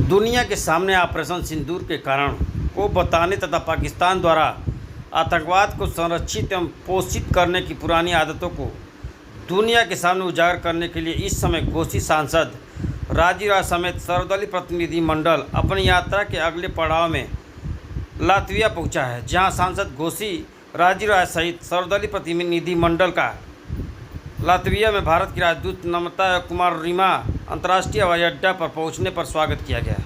दुनिया के सामने ऑपरेशन सिंदूर के कारण को बताने तथा पाकिस्तान द्वारा आतंकवाद को संरक्षित एवं पोषित करने की पुरानी आदतों को दुनिया के सामने उजागर करने के लिए इस समय घोषित सांसद राजीव राय समेत सर्वदलीय प्रतिनिधि मंडल अपनी यात्रा के अगले पड़ाव में लातविया पहुंचा है, जहां सांसद घोषी राजीव राय सहित सर्वदलीय प्रतिनिधि मंडल का लातविया में भारत की राजदूत नम्रता कुमार रीमा अंतर्राष्ट्रीय हवाई अड्डा पर पहुंचने पर स्वागत किया गया।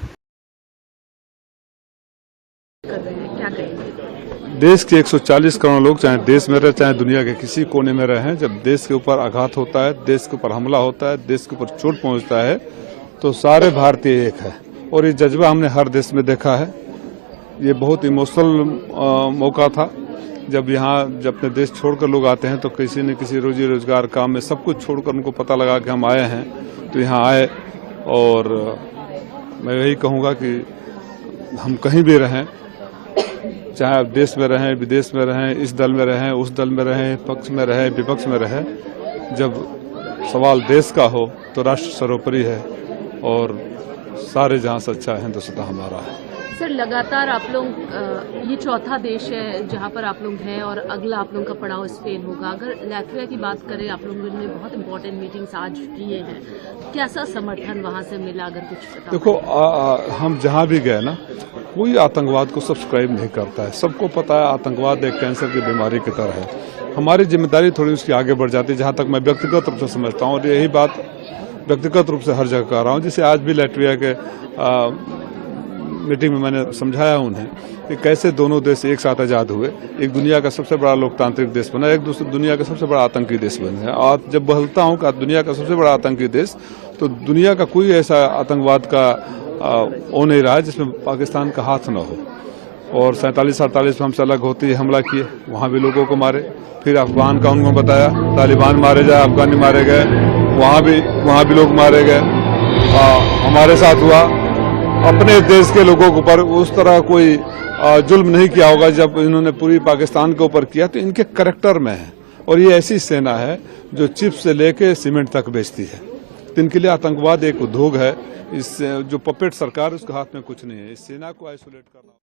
देश के 140 करोड़ लोग चाहे देश में रहे चाहे दुनिया के किसी कोने में रहे, जब देश के ऊपर आघात होता है, देश के ऊपर हमला होता है, देश के ऊपर चोट पहुंचता है, तो सारे भारतीय एक है। और ये जज्बा हमने हर देश में देखा है। ये बहुत इमोशनल मौका था जब अपने देश छोड़कर लोग आते हैं तो किसी न किसी रोजी रोजगार काम में सब कुछ छोड़कर उनको पता लगा कि हम आए हैं, तो यहाँ आए। और मैं यही कहूँगा कि हम कहीं भी रहें, चाहे आप देश में रहें, विदेश में रहें, इस दल में रहें, उस दल में रहें, पक्ष में रहें, विपक्ष में रहें, जब सवाल देश का हो तो राष्ट्र सर्वोपरि है और सारे जहां से अच्छा है हिंदुस्तान हमारा है। सर, लगातार आप लोग ये चौथा देश है जहां पर आप लोग हैं और अगला आप लोगों का पड़ाव स्पेन होगा। अगर लातविया की बात करें, आप लोगों ने बहुत इंपॉर्टेंट मीटिंग्स आज किए हैं, कैसा समर्थन वहां से मिला? अगर कुछ बता। देखो, हम जहां भी गए ना, कोई आतंकवाद को सब्सक्राइब नहीं करता है। सबको पता है आतंकवाद एक कैंसर की बीमारी की तरह है। हमारी जिम्मेदारी थोड़ी उसकी आगे बढ़ जाती है, जहां तक मैं व्यक्तिगत रूप से समझता हूँ। और यही बात व्यक्तिगत रूप से हर जगह कर रहा हूँ। जैसे आज भी लातविया के मीटिंग में मैंने समझाया उन्हें कि कैसे दोनों देश एक साथ आज़ाद हुए, एक दुनिया का सबसे बड़ा लोकतांत्रिक देश बना, एक दूसरे दुनिया का सबसे बड़ा आतंकी देश बना। और जब बोलता हूँ कि दुनिया का सबसे बड़ा आतंकी देश, तो दुनिया का कोई ऐसा आतंकवाद का हो नहीं रहा है जिसमें पाकिस्तान का हाथ न हो। और 47-48 में हमसे अलग होते ही हमला किए, वहाँ भी लोगों को मारे। फिर अफगान का उनको बताया, तालिबान मारे जाए, अफगानी मारे गए, वहाँ भी लोग मारे गए। हमारे साथ हुआ। अपने देश के लोगों के ऊपर उस तरह कोई जुल्म नहीं किया होगा जब इन्होंने पूरी पाकिस्तान के ऊपर किया, तो इनके करैक्टर में है। और ये ऐसी सेना है जो चिप्स से लेके सीमेंट तक बेचती है। तो इनके लिए आतंकवाद एक उद्योग है। इस जो पपेट सरकार, उसके हाथ में कुछ नहीं है। इस सेना को आइसोलेट करना।